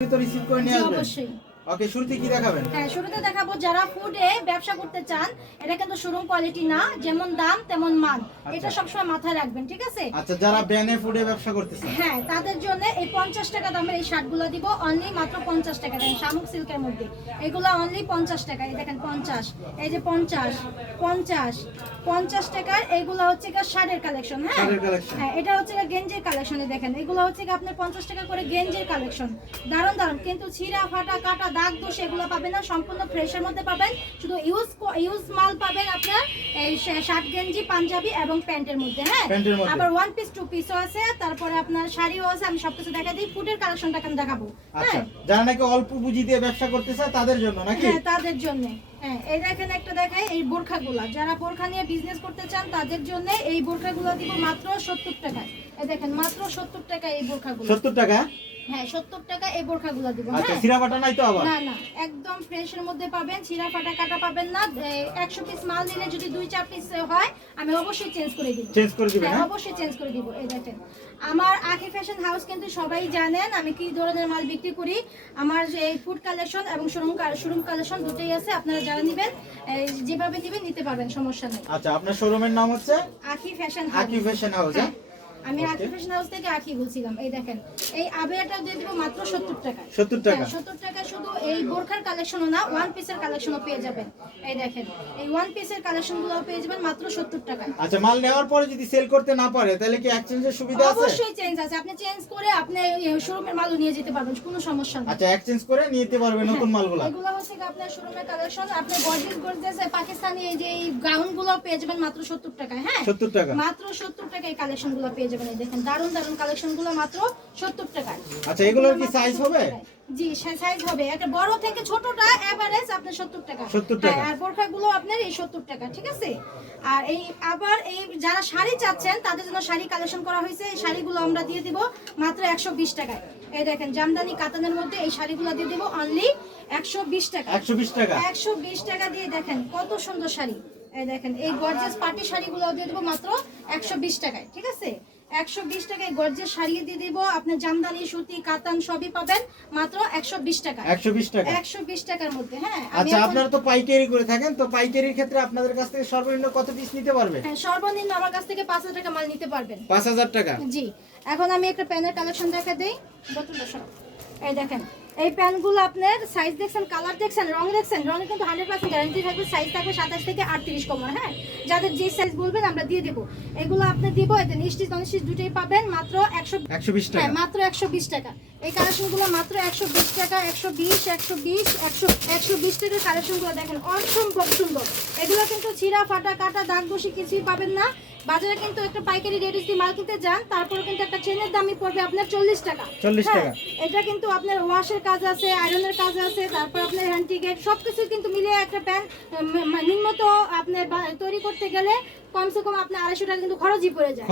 তো রিসিভ করে নিয়ে আসবেন। অবশ্যই। ওকে, শুরুতে কি দেখাবেন? হ্যাঁ, শুরুতে দেখাবো যারা ফুডে ব্যবসা করতে চান, এটা কিন্তু শোরুম কোয়ালিটি না, যেমন দাম তেমন মান, এটা সবসময় মাথায় রাখবেন, ঠিক আছে? আচ্ছা, যারা ব্যানে ফুডে ব্যবসা করতেছেন, হ্যাঁ, তাদের জন্য এই 50 টাকা দামের এই শার্টগুলো দিব অনলি মাত্র 50 টাকা দেন, শামুক সিল্কের মধ্যে এগুলো অনলি 50 টাকা। এই দেখেন 50, এই যে 50 50 50 টাকার এইগুলো হচ্ছে কি শার্টের কালেকশন। হ্যাঁ, শার্টের কালেকশন। হ্যাঁ, এটা হচ্ছে কি গেঞ্জির কালেকশনে দেখেন, এগুলো হচ্ছে কি আপনার 50 টাকা করে গেঞ্জির কালেকশন। দারুন দারুন, কিন্তু ছিঁড়া ফাটা কাটা দাগ দোষ এগুলো পাবেন না, সম্পূর্ণ ফ্রেশের মধ্যে পাবেন। শুধু ইউজ মাল পাবেন আপনার এই শার্ট গেঞ্জি পাঞ্জাবি এবং প্যান্টের মধ্যে। হ্যাঁ, আবার ওয়ান পিস টু পিসও আছে, তারপরে আপনার শাড়িও আছে। আমি সবকিছু দেখা দিই, ফুডের কালেকশনটা কেন দেখাবো। আচ্ছা, যারা নাকি অল্প পুঁজি দিয়ে ব্যবসা করতে চায় তাদের জন্য নাকি? হ্যাঁ, তাদের জন্য। হ্যাঁ, এই দেখেন একটা দেখাই, এই বোরখাগুলা যারা বোরখা নিয়ে বিজনেস করতে চান তাদের জন্য এই বোরখাগুলো দিব মাত্র 70 টাকায়। এই দেখেন মাত্র 70 টাকা এই বোরখাগুলো। 70 টাকা? হ্যাঁ, 70 টাকা এই বোরখাগুলো দিব। আচ্ছা, হ্যাঁ, ছিঁড়া ফাটা নাই তো আবার? না না, একদম ফ্রেশের মধ্যে পাবেন, ছিঁড়া ফাটা কাটা পাবেন না। 100 পিস মাল নিলে যদি 2-4 পিস হয় আমি অবশ্যই চেঞ্জ করে দিব। চেঞ্জ করে দিবেন? হ্যাঁ, অবশ্যই চেঞ্জ করে দিব। এই দেখেন আমার আখি ফ্যাশন হাউস, কিন্তু সবাই জানেন আমি কি ধরনের মাল বিক্রি করি। আমার যে এই ফুড কালেকশন এবং শোরুম কালেকশন দুটোই আছে, আপনারা যারা নেবেন যেভাবে নেবেন নিতে পারবেন, সমস্যা নেই। আচ্ছা, আপনার শোরুমের নাম হচ্ছে আখি ফ্যাশন হাউস। আকি ফ্যাশন হাউস। হ্যাঁ, আমি আখি ফ্যাশন হাউস থেকে আখি বলছিলাম। এই দেখেন এই আবেয়াটা দিয়ে দিব মাত্র 70 টাকা। 70 টাকা? 70 টাকা। শুধু এই বোরখার কালেকশনও না, ওয়ান পিসের কালেকশনও পেয়ে যাবেন। এই দেখেন এই ওয়ান পিসের কালেকশনগুলো পেয়ে যাবেন মাত্র 70 টাকা। আচ্ছা, মাল নেওয়ার পরে যদি সেল করতে না পারে তাহলে কি এক্সচেঞ্জের সুবিধা আছে? অবশ্যই চেঞ্জ আছে, আপনি চেঞ্জ করে আপনি শোরুমের মালও নিয়ে যেতে পারবেন, কোনো সমস্যা নেই। আচ্ছা, এক্সচেঞ্জ করে নিতে পারবে নতুন মালগুলো? এগুলো হচ্ছে কি আপনার শোরুমের কালেকশন। আপনি গর্জিয়াস পাকিস্তানি এই যে এই গাউনগুলো পেয়ে যাবেন মাত্র 70 টাকা। হ্যাঁ, 70 টাকা? মাত্র 70 টাকা এই কালেকশনগুলো পেয়ে যাবেন। এই দেখেন দারুন দারুন কালেকশনগুলো মাত্র 70 টাকা। আচ্ছা, এগুলোর কি সাইজ হবে? জি, সাইজ হবে একটা বড় থেকে ছোটটা এভারেজ আপনার 70 টাকা। 70 টাকা। আর বোরখাগুলো আপনার এই 70 টাকা, ঠিক আছে? আর এই আবার এই যারা শাড়ি চাচ্ছেন তাদের জন্য শাড়ি কালেকশন করা হয়েছে, এই শাড়িগুলো আমরা দিয়ে দিব মাত্র 120 টাকায়। এই দেখেন জামদানি কাতানের মধ্যে এই শাড়িগুলো দিয়ে দিব অনলি 120 টাকা। 120 টাকা? 120 টাকা দিয়ে দেখেন কত সুন্দর শাড়ি। এই দেখেন এই গর্জিয়াস পার্টি শাড়িগুলো দিয়ে দিব মাত্র 120 টাকায়, ঠিক আছে? 120 টাকায় গর্জিয়াস শাড়ি দিয়ে দিব। আপনি জামদানি সুতি কাতান সবই পাবেন মাত্র 120 টাকা। 120 টাকা? 120 টাকার মধ্যে। হ্যাঁ, আচ্ছা, আপনারা তো পাইকারি করে থাকেন, তো পাইকারির ক্ষেত্রে আপনাদের কাছ থেকে সর্বনিম্ন কত পিস নিতে পারবে? হ্যাঁ, সর্বনিম্ন আমার কাছ থেকে 5000 টাকা মাল নিতে পারবেন। 5000 টাকা? জি। এখন আমি একটা প্যানের কালেকশন দেখা দেই। বোতলটা সরাও। এই দেখেন এই প্যানগুলো আপনার সাইজ দেখছেন, কালার দেখছেন, রং দেখছেন, রঙে কিন্তু 100% গ্যারান্টি থাকবে। সাইজ থাকবে 27 থেকে 38 কমা। হ্যাঁ, যাদের যে সাইজ বলবেন আমরা দিয়ে দেব। এগুলো আপনি দিব, এতে স্টিচ নন স্টিচ দুটোই পাবেন মাত্র 120 টাকা? হ্যাঁ, মাত্র 120 টাকা। এই কালেকশনগুলো মাত্র 120 টাকা। 120 120 টাকার কালেকশনগুলো দেখেন অসম্ভব সুন্দর। এগুলো কিন্তু ছিঁড়া ফাটা কাটা দাগ দোষী কিছুই পাবেন না। বাজারে কিন্তু একটা পাইকারি রেট দিয়ে মাল কিনতে যান, তারপরে কিন্তু একটা চেনের দামই পড়বে আপনার 40 টাকা। 40 টাকা? এটা কিন্তু আপনার ওয়াশের কাজ আছে, আয়রনের কাজ আছে, তারপর আপনার হ্যান্ডিগেট সবকিছু কিন্তু মিলিয়ে একটা প্যান্ট নিম্নত আপনার তৈরি করতে গেলে কমসে কম আপনার 250 টাকা কিন্তু খরচই পড়ে যায়।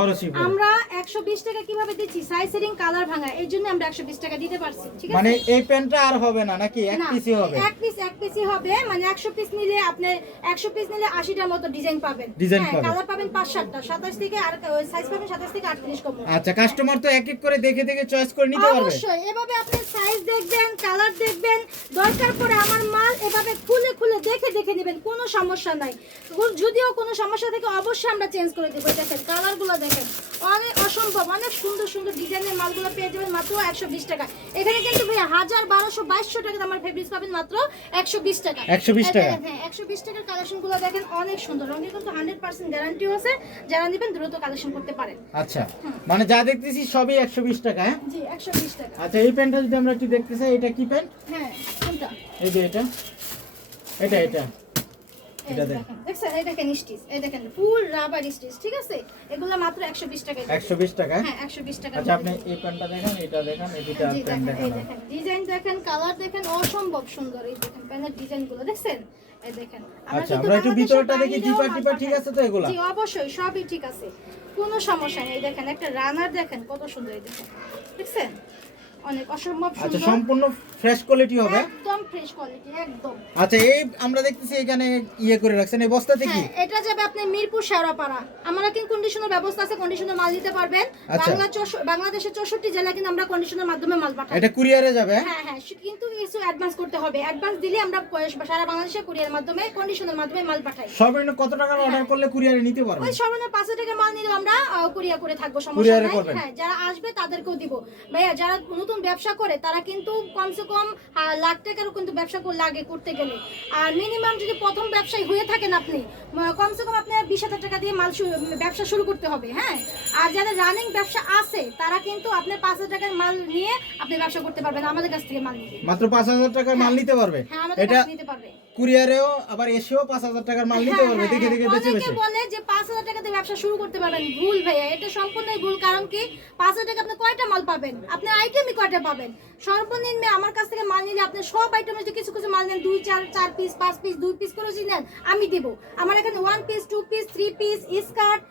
আমরা 120 টাকা কিভাবে দিচ্ছি? সাইজ সেটিং কালার ভাঙা, এই জন্য আমরা 120 টাকা দিতে পারছি, ঠিক আছে? মানে এই প্যান্টটা আর হবে না নাকি এক পিসই হবে? এক পিসই হবে। মানে 100 পিস নিলে আপনি 100 পিস নিলে 80টার মতো ডিজাইন পাবেন। হ্যাঁ, কালার পাবেন 5-7টা, 27 থেকে আর সাইজ পাবেন 27 থেকে 38 কম। আচ্ছা, কাস্টমার তো এক এক করে দেখে দেখে চয়েস করে নিতে পারবে? অবশ্যই, এভাবে আপনি সাইজ দেখবেন, কালার দেখবেন, দরকার পড়ে আমার মাল এভাবে খুলে খুলে দেখে দেখে নেবেন, কোনো সমস্যা নাই। যদিও কোনো সমস্যা থেকে অবশ্যই আমরা চেঞ্জ করে দেব। দেখেন কালারগুলো দেখেন অনেক অসম্ভব, অনেক সুন্দর সুন্দর ডিজাইনের মালগুলো পেয়ে যাবেন মাত্র 120 টাকা। এখানে কিন্তু ভাই 1000 1200 2200 টাকা আমার ফেব্রিক্স পাবেন মাত্র 120 টাকা। 120 টাকা? হ্যাঁ, 120 টাকার কালেকশনগুলো দেখেন অনেক সুন্দর, রঙে কিন্তু 100% গ্যারান্টিও আছে। যারা নেবেন দ্রুত কালেকশন করতে পারেন। আচ্ছা, মানে যা দেখতেছি সবই 120 টাকা? হ্যাঁ জি, 120 টাকা। আচ্ছা, এই প্যান্টটা যদি আমরা একটু দেখতে চাই, এটা কি প্যান্ট? হ্যাঁ, কোনটা? এই যে এটা এই দেখেন, দেখছেন এই দেখেন স্টিচ, এই দেখেন ফুল রাবার স্টিচ, ঠিক আছে? এগুলো মাত্র 120 টাকা। 120 টাকা? হ্যাঁ, 120 টাকা। আচ্ছা, আপনি এই প্যান্টটা দেখেন, এটা দেখেন, এই দুটো জি, প্যান্ট দেখেন, এই দেখেন। দেখেন ডিজাইন দেখেন, কালার দেখেন অসম্ভব সুন্দর। এই দেখেন প্যানের ডিজাইনগুলো দেখছেন, এই দেখেন। আচ্ছা, আমরা একটু ভিতরটা দেখি, জিপার টিপার ঠিক আছে তো এগুলা? জি, অবশ্যই সবই ঠিক আছে, কোনো সমস্যা নেই। এই দেখেন একটা রানার দেখেন কত সুন্দর, এই দেখেন, দেখছেন অনেক অসম্ভব আচ্ছা, সুন্দর, সম্পূর্ণ ফ্রেশ কোয়ালিটি হবে। একদম ফ্রেশ কোয়ালিটি একদম। আচ্ছা, এই আমরা দেখতেছি এখানে ইয়ে করে রাখছেন এই বস্তাতে কি? হ্যাঁ, এটা যাবে আপনি মিরপুর শেওড়াপাড়া। আমরা কিন্তু কন্ডিশনের ব্যবস্থা আছে, কন্ডিশনের মাল দিতে পারবেন। আচ্ছা। বাংলাদেশের 64 জেলা কিন্তু আমরা কন্ডিশনের মাধ্যমে মাল পাঠাই। এটা কুরিয়ারে যাবে? হ্যাঁ হ্যাঁ, কিন্তু কিছু অ্যাডভান্স করতে হবে। অ্যাডভান্স দিলে আমরা সারা বাংলাদেশে কুরিয়ার মাধ্যমে কন্ডিশনের মাধ্যমে মাল পাঠাই। সর্বনিম্ন কত টাকার অর্ডার করলে কুরিয়ারে নিতে পারবেন? ওই সর্বনিম্ন 5 টাকা মাল নিলে আমরা কুরিয়ার করে থাকবো, সমস্যা কুরিয়ারে নাই। করবেন? হ্যাঁ, যারা আসবে তাদেরকেও দিব। ভাইয়া যারা নতুন ব্যবসা করে তারা কিন্তু কমসে কম লাখ টাকারও কিন্তু ব্যবসা লাগে করতে গেলে। আর মিনিমাম যদি প্রথম ব্যবসায়ী হয়ে থাকেন আপনি, কমসে কম আপনার 20,000 টাকা দিয়ে ব্যবসা শুরু করতে হবে। হ্যাঁ, আর যাদের রানিং ব্যবসা আছে তারা কিন্তু আপনার 5,000 টাকার মাল নিয়ে আপনি ব্যবসা করতে পারবেন, আমাদের কাছ থেকে মাল নিয়ে। মাত্র 5,000 টাকার মাল নিতে পারবে? হ্যাঁ, আমাদের কাছ এটা থেকে নিতে পারবে। কুরিয়ারেও আবার এসেও 5,000 টাকার মাল নিতে পারবে, দেখে দেখে বেঁচে অনেকে বেঁচে। বলে যে 5,000 টাকা দিয়ে ব্যবসা শুরু করতে পারবেন, ভুল ভাইয়া, এটা সম্পূর্ণই ভুল। কারণ কি, 5,000 টাকা আপনি কয়টা মাল পাবেন, আপনার আইটেমই কয়টা পাবেন? সর্বনিম্ন আমার কাছ থেকে মাল নিলে আপনি সব আইটেম যদি কিছু কিছু মাল নেন, 2 4 পিস 5 পিস 2 পিস করে যদি নেন আমি দিব। আমার এখানে 1 piece 2 piece 3 piece skirt,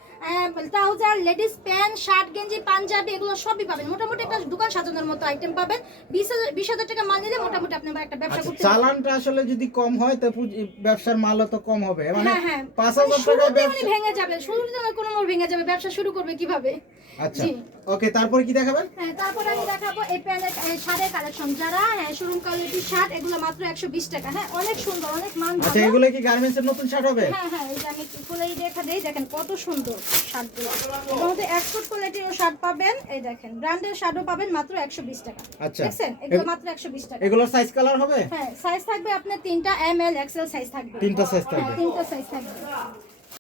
trouser, ladies pant, shirt, গেঞ্জি, পাঞ্জাবি এগুলো সবই পাবেন। মোটামুটি একটা দোকান সাজানোর মতো আইটেম পাবেন। 20,000 টাকা মাল নিলে মোটামুটি আপনি একটা ব্যবসা করতে পারবেন। চালানটা আসলে যদি কম হয় তো ব্যবসার মালও তো কম হবে, মানে হ্যাঁ হ্যাঁ, 5,000 টাকা শুরুতে ব্যবসা। উনি ভেঙে যাবে, শুরুতে না কোনো ভেঙে যাবে, ব্যবসা শুরু করবে কিভাবে? আচ্ছা, জি। ওকে, তারপর কি দেখাবেন? হ্যাঁ, তারপরে আমি দেখাবো এই প্যান্টের শার্টের কালেকশন। যারা শোরুম কোয়ালিটি শার্ট, এগুলো মাত্র 120 টাকা। হ্যাঁ, অনেক সুন্দর, অনেক মান আচ্ছা, ভালো। এগুলো কি গার্মেন্টস এর নতুন শার্ট হবে? হ্যাঁ হ্যাঁ, এই যে আমি একটু খুলেই দেখা দেই, দেখেন কত সুন্দর শার্টগুলো। এর মধ্যে এক্সপোর্ট কোয়ালিটির শার্ট পাবেন, এই দেখেন ব্র্যান্ডের শার্টও পাবেন মাত্র 120 টাকা। আচ্ছা, দেখছেন, এগুলো মাত্র 120 টাকা। এগুলোর সাইজ কালার হবে? হ্যাঁ, সাইজ থাকবে আপনার 3টা, এম এল এক্সেল সাইজ থাকবে। 3টা সাইজ থাকবে। হ্যাঁ, 3টা সাইজ থাকবে।